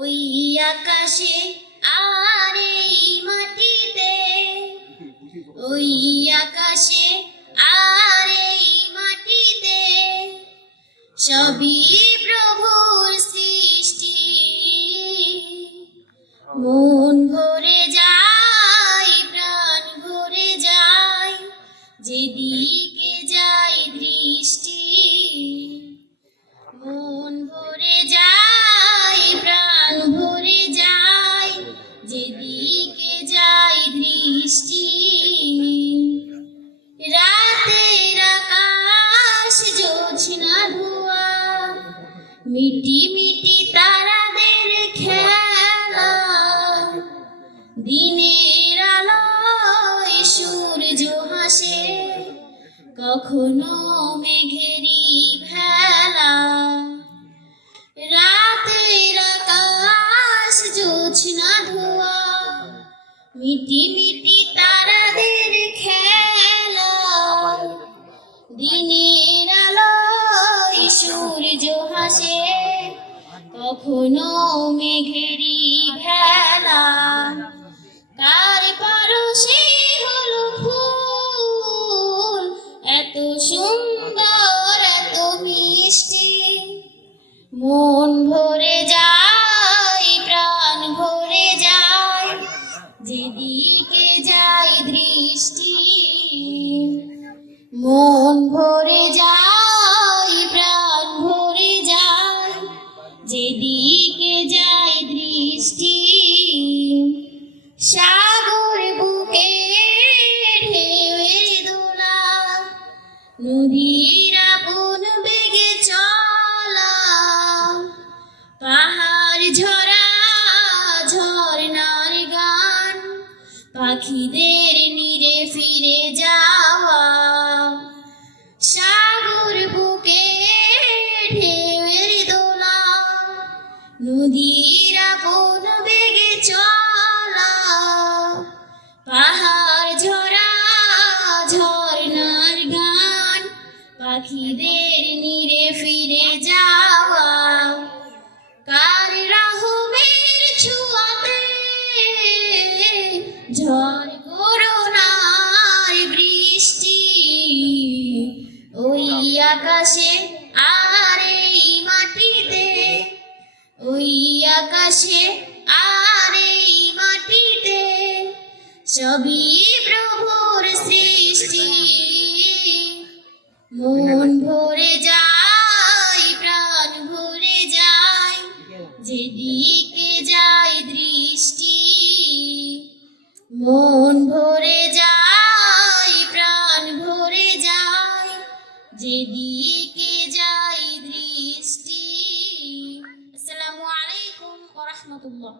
ওই আকাশে আর এই মাটিতে, ওই আকাশে আর এই মাটিতে সবই প্রভুর সৃষ্টি। মন ভরে যায়, প্রাণ ভরে যায়, যেদিকে যায় দৃষ্টি। মন ভরে যায়, প্রাণ ভরে যায়, যেদিকে যায় দৃষ্টি। রাতের আকাশ জোছনা ধোয়া, মিটি মিটি তারাদের খেলা, দিনের আলোয় সূর্য হাসে, কখনো মেঘেরি ভেলা। রাতের আকাশ জোছনা ধোয়া, মিটি মিটি তারাদের খেলা, দিনের আলোয় সূর্য হাসে, কখনো মেঘেরি ভেলা। কার পরশে হলো ফুল এত সুন্দর এত মিষ্টি। মন ভরে যায়, প্রাণ ভরে যায়, যেদিকে যায় দৃষ্টি। মন ভরে যায়, প্রাণ ভরে যায়, যেদিকে যায় দৃষ্টি। সাগর বুকে ঢেউয়ের দোলা, নদীর আপন বেগে চলা, পাহাড় ঝরা ঝরনার গান, পাখিদের নিরে ফিরে যাওয়া। সাগর বুকে ঢেউয়ের দোলা, নদীর আপন বেগে চলা, পাহাড় ঝরা ঝরনার গান, পাখিদের নিরে ফিরে যাওয়া। কার রহমের ছোঁয়াতে ঝড় করুণার বৃষ্টি। ওই আকাশে আর এই মাটিতে, ওই আকাশে আর এই মাটিতে সবই প্রভুর সৃষ্টি। মন ভরে যায়, প্রাণ ভরে যায়, যেদিকে যায় দৃষ্টি। মন ভরে যায়, প্রাণ ভরে যায়, যেদিকে যায় দৃষ্টি। আসসালামু আলাইকুম ওয়া রাহমাতুল্লাহ।